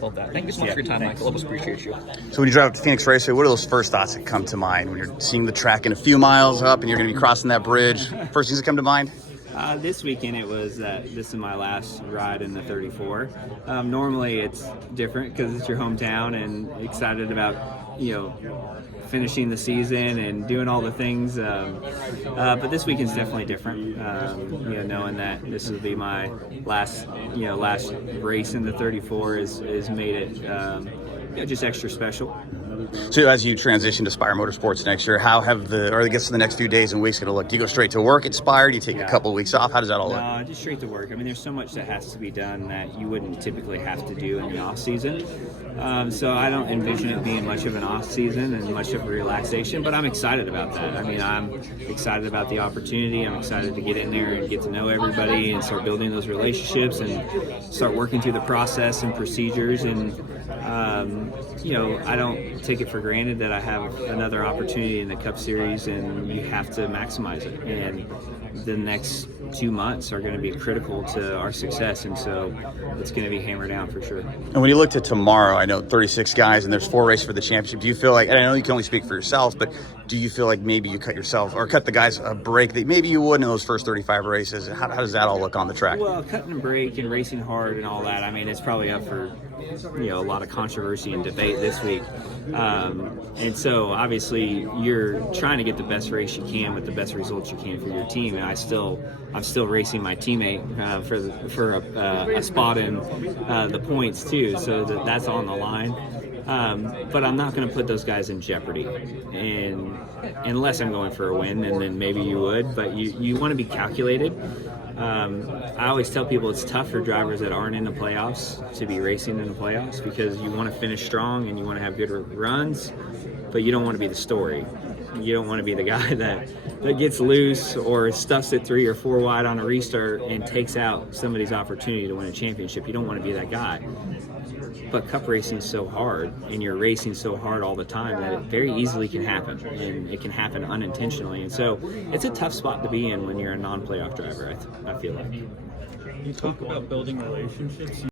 Love that. Thank you so much for your time, Michael. Always appreciate you. So when you drive up to Phoenix Raceway, what are those first thoughts that come to mind when you're seeing the track in a few miles up and you're going to be crossing that bridge? First things that come to mind? This weekend it was this is my last ride in the 34. Normally it's different because it's your hometown and excited about finishing the season and doing all the things. But this weekend's definitely different. Knowing that this will be my last race in the 34 is made it just extra special. So as you transition to Spire Motorsports next year, how have the next few days and weeks going to look? Do you go straight to work at Spire? Do you take a couple of weeks off? How does that all look? No, just straight to work. I mean, there's so much that has to be done that you wouldn't typically have to do in the off season. So I don't envision it being much of an off season and much of a relaxation, but I'm excited about that. I mean, I'm excited about the opportunity. I'm excited to get in there and get to know everybody and start building those relationships and start working through the process and procedures. And I don't take it for granted that I have another opportunity in the Cup Series, and you have to maximize it. And the next 2 months are going to be critical to our success, and so it's going to be hammered down for sure. And when you look to tomorrow, I know 36 guys and there's 4 races for the championship. Do you feel like, and I know you can only speak for yourself, but do you feel like maybe you cut the guys a break that maybe you wouldn't in those first 35 races? How does that all look on the track? Well, cutting a break and racing hard and all that, I mean, it's probably up for a lot of controversy and debate this week. And so obviously you're trying to get the best race you can with the best results you can for your team. And I'm still racing my teammate for a spot in the points too. So that's on the line. But I'm not going to put those guys in jeopardy, and unless I'm going for a win, and then maybe you would. But you want to be calculated. I always tell people it's tough for drivers that aren't in the playoffs to be racing in the playoffs, because you want to finish strong and you want to have good runs, but you don't want to be the story. You don't want to be the guy that gets loose or stuffs it 3 or 4 wide on a restart and takes out somebody's opportunity to win a championship. You don't want to be that guy. But Cup racing is so hard, and you're racing so hard all the time, that it very easily can happen, and it can happen unintentionally. And so it's a tough spot to be in when you're a non-playoff driver, I feel like. You talk about building relationships.